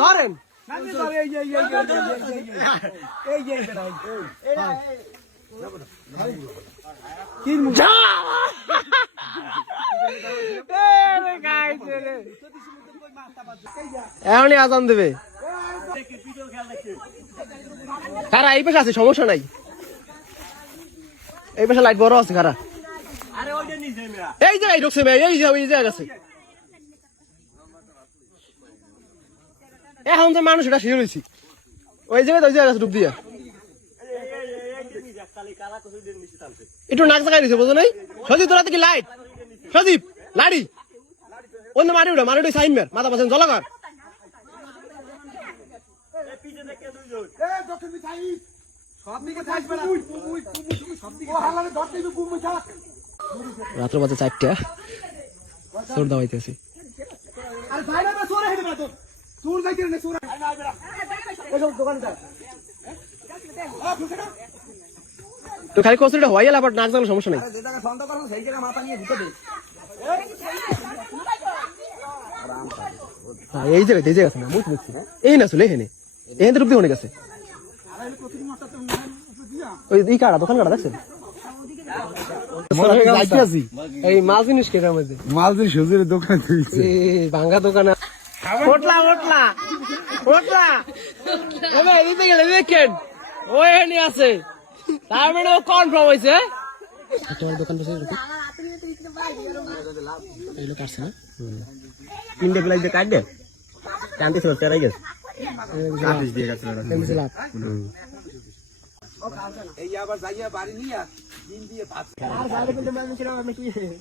ধরেন এখনই আজান দেবে কারা এই পাশে আছে সমস্যা নাই এই পাশে লাইট বড় আছে কারা এই জায়গায় ঢুকছে মেয়ে এই জায়গা আছে এখন যে মানুষ এটা শিখে রয়েছি ওই জায়গায় ডুব দিয়া একটু নাক জায়গায় রয়েছে বোঝো নাই সজীব তোরা কি লাইট সজীব লাড়ি অন্য মারি উঠে সাইন মের মাথা পাচ্ছেন জলাকার রাত্র বাজে 4টা চোর দাওয়াইতেছি তো খালি কষ্টটা হয়ে গেল আবার নাক জানলে সমস্যা নেই এই জায়গায় আছে না বুঝছি এই না চলে এখানে এখানে রূপ দিয়ে অনেক আছে ওই এই কারা দোকান কাটা দেখছেন এই মাল জিনিস কেটার মধ্যে মাল জিনিস হুজুরের দোকান ভাঙ্গা দোকান দিতে গেলে দেখেন ও এখানে আছে তার মানে ও কনফার্ম হয়েছে তোমার দোকান বসে এগুলো কাটছে না তিনটে গ্লাস দিয়ে কাট দে টানতে ছিল তেরাই গেছে এই আবার যাইয়া বাড়ি নিয়া দিন দিয়ে ভাত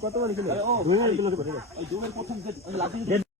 কত